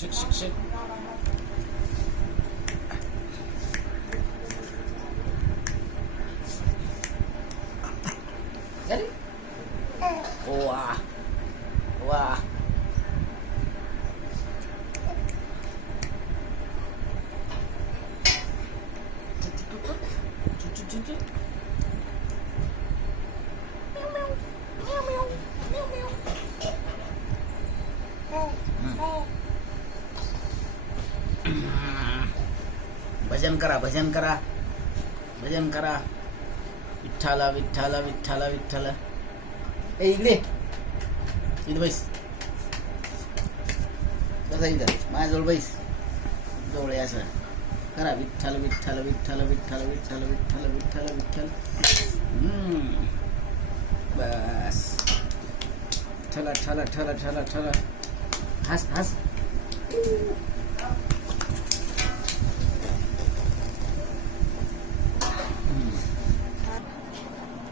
शिक शिक शिक. अरे वा वा. भजन करा भजन करा भजन करा. विठ्ठला विठ्ठला विठ्ठला विठ्ठला. ए इकडे इथं बैस. बसा इथं माझ्याजवळ बैस. जवळ आहे असं करा. विठ्ठल विठ्ठल विठ्ठल विठ्ठल विठ्ठल विठ्ठल विठ्ठल विठ्ठल. बस. ठला ठला ठला ठला ठला. हस हस.